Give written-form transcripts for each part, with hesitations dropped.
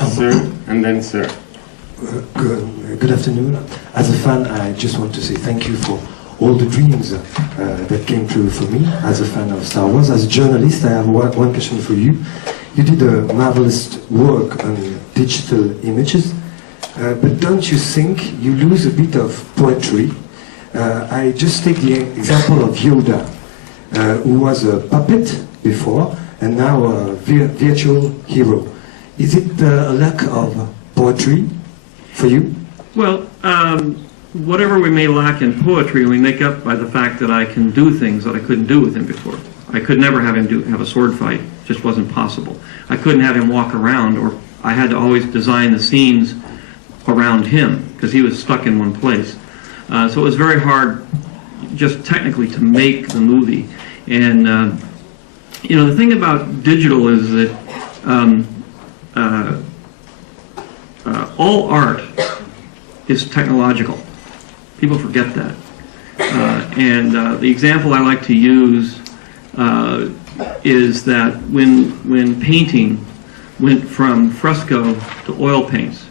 Sir, and then sir. Good afternoon. As a fan, I just want to say thank you for all the dreams that came true for me as a fan of Star Wars. As a journalist, I have one question for you. You did a marvelous work on digital images, but don't you think you lose a bit of poetry? I just take the example of Yoda, who was a puppet before and now a virtual hero. Is it a lack of poetry for you? Well, whatever we may lack in poetry, we make up by the fact that I can do things that I couldn't do with him before. I could never have him have a sword fight; just wasn't possible. I couldn't have him walk around, or I had to always design the scenes around him because he was stuck in one place. So it was very hard, just technically, to make the movie. And you know, the thing about digital is that all art is technological. People forget that. The example I like to use is that when painting went from fresco to oil paints,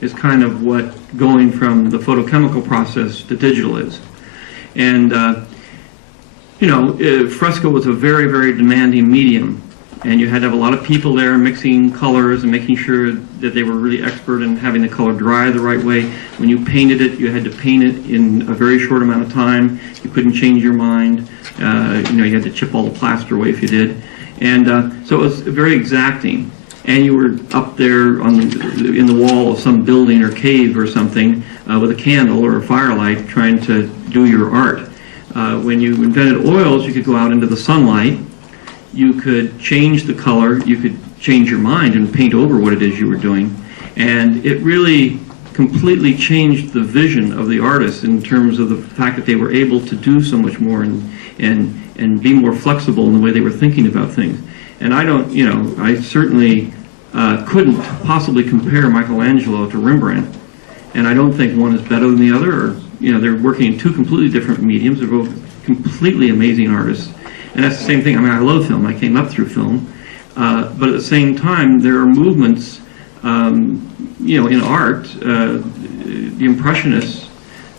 is kind of what going from the photochemical process to digital is. And you know, fresco was a very, very demanding medium, and you had to have a lot of people there mixing colors and making sure that they were really expert in having the color dry the right way. When you painted it, you had to paint it in a very short amount of time. You couldn't change your mind. You know, you had to chip all the plaster away if you did. And so it was very exacting. And you were up there in the wall of some building or cave or something with a candle or a firelight trying to do your art. When you invented oils, you could go out into the sunlight. You could change the color, you could change your mind and paint over what it is you were doing. And it really completely changed the vision of the artist in terms of the fact that they were able to do so much more and be more flexible in the way they were thinking about things. And I don't, you know, I certainly couldn't possibly compare Michelangelo to Rembrandt. And I don't think one is better than the other, or, you know, they're working in two completely different mediums. They're both completely amazing artists. And that's the same thing. I mean, I love film. I came up through film. But at the same time, there are movements, you know, in art, the Impressionists,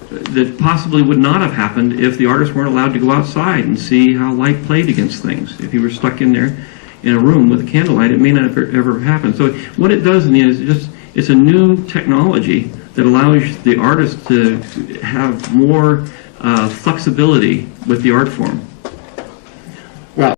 that possibly would not have happened if the artists weren't allowed to go outside and see how light played against things. If you were stuck in there in a room with a candlelight, it may not have ever happened. So what it does in the end is just, it's a new technology that allows the artist to have more flexibility with the art form.